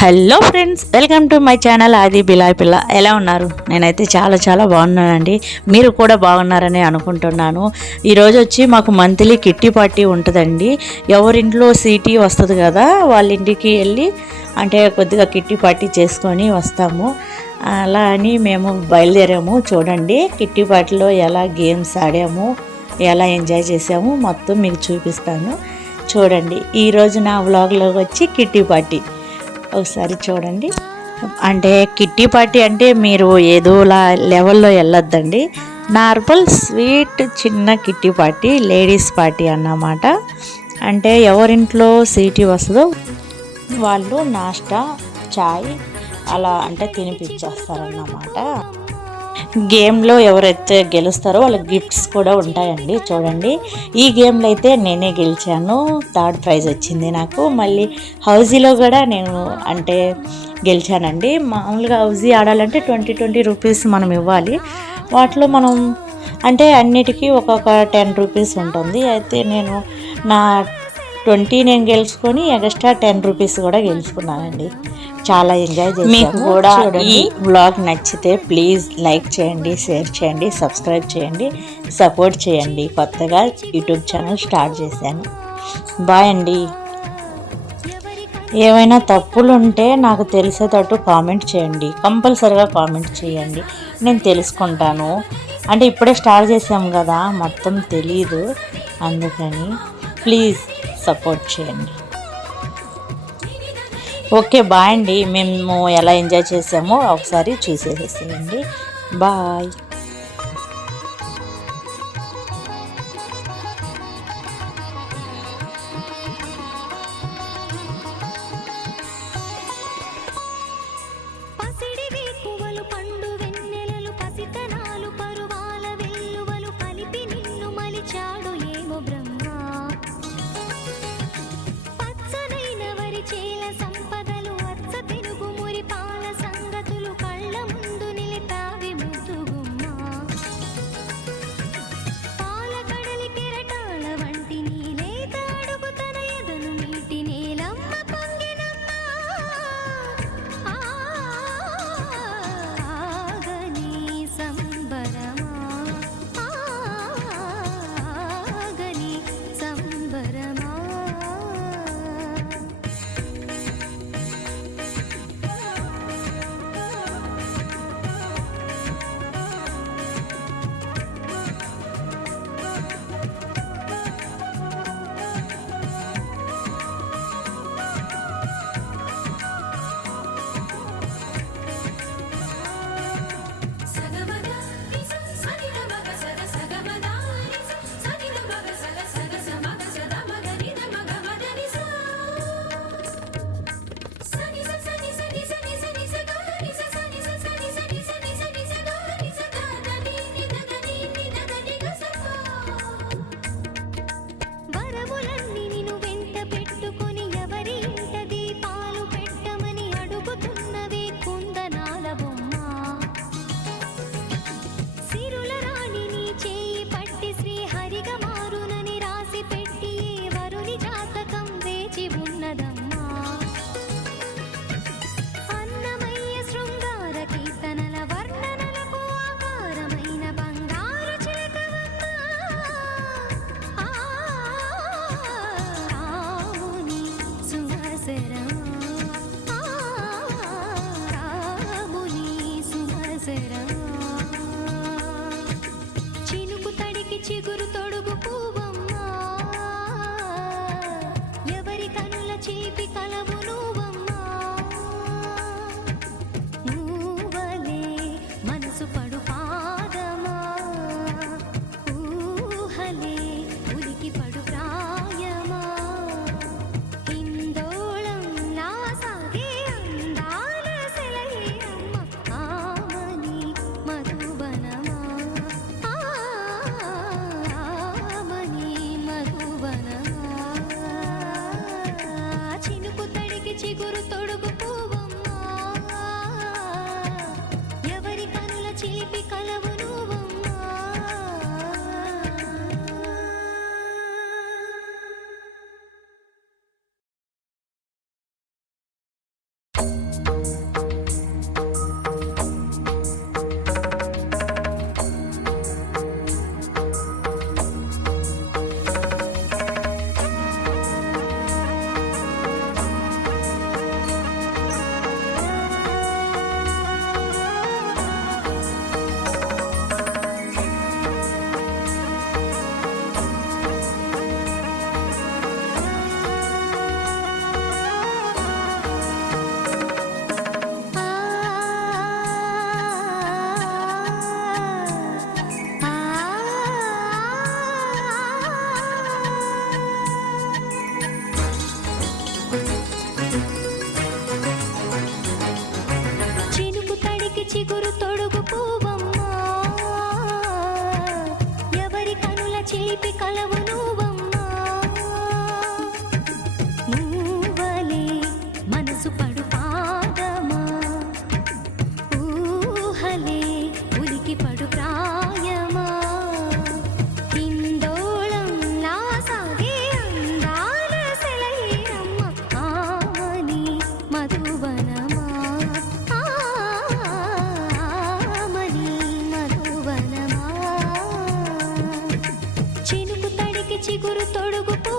Hello friends welcome to my channel ఆది బిలాయ్ పిల్ల. ఎలా ఉన్నారు? నేనైతే చాలా చాలా బాగున్నానండి. మీరు కూడా బాగున్నారని అనుకుంటున్నాను. ఈరోజు వచ్చి మాకు మంత్లీ కిట్టి పార్టీ ఉంటుందండి. ఎవరింట్లో సీటీ వస్తుంది కదా వాళ్ళ ఇంటికి వెళ్ళి అంటే కొద్దిగా కిట్టి పార్టీ చేసుకొని వస్తాము. అలా అని మేము బయలుదేరాము. చూడండి కిట్టి పార్టీలో ఎలా గేమ్స్ ఆడాము ఎలా ఎంజాయ్ చేసాము మొత్తం మీకు చూపిస్తాను. చూడండి ఈరోజు నా వ్లాగ్లో వచ్చి కిట్టి పార్టీ. ఒకసారి చూడండి. అంటే కిట్టి పార్టీ అంటే మీరు ఏదోలా లెవెల్లో వెళ్ళొద్దండి. నార్మల్ స్వీట్ చిన్న కిట్టి పార్టీ లేడీస్ పార్టీ అన్నమాట. అంటే ఎవరింట్లో సీటీ వస్తుందో వాళ్ళు నాష్టా చాయ్ అలా అంటే తినిపించేస్తారన్నమాట గేమ్లో ఎవరైతే గెలుస్తారో వాళ్ళకి గిఫ్ట్స్ కూడా ఉంటాయండి చూడండి. ఈ గేమ్లో అయితే నేనే గెలిచాను థర్డ్ ప్రైజ్ వచ్చింది నాకు. మళ్ళీ హౌజీలో కూడా నేను అంటే గెలిచానండి. మామూలుగా హౌజీ ఆడాలంటే ట్వంటీ ట్వంటీ రూపీస్ మనం ఇవ్వాలి. వాటిలో మనం అంటే అన్నిటికీ ఒక్కొక్క టెన్ రూపీస్ ఉంటుంది. అయితే నేను నా ట్వంటీ నేను గెలుచుకొని ఎక్స్ట్రా టెన్ రూపీస్ కూడా గెలుచుకున్నానండి. చాలా ఎంజాయ్ చేశాను మీకు కూడా ఈ బ్లాగ్ నచ్చితే ప్లీజ్ లైక్ చేయండి షేర్ చేయండి సబ్స్క్రైబ్ చేయండి సపోర్ట్ చేయండి. కొత్తగా యూట్యూబ్ ఛానల్ స్టార్ట్ చేశాను. బాయ్ అండి. ఏమైనా తప్పులు ఉంటే నాకు తెలిసేటట్టు కామెంట్ చేయండి. కంపల్సరిగా కామెంట్ చేయండి. నేను తెలుసుకుంటాను. అంటే ఇప్పుడే స్టార్ట్ చేసాం కదా మొత్తం తెలీదు. అందుకని ప్లీజ్ సపోర్ట్ చేయండి. ఓకే బాయ్ అండి. మేము ఎలా ఎంజాయ్ చేసామో ఒకసారి చూసేసేసేయండి. బాయ్. తొడుగుకు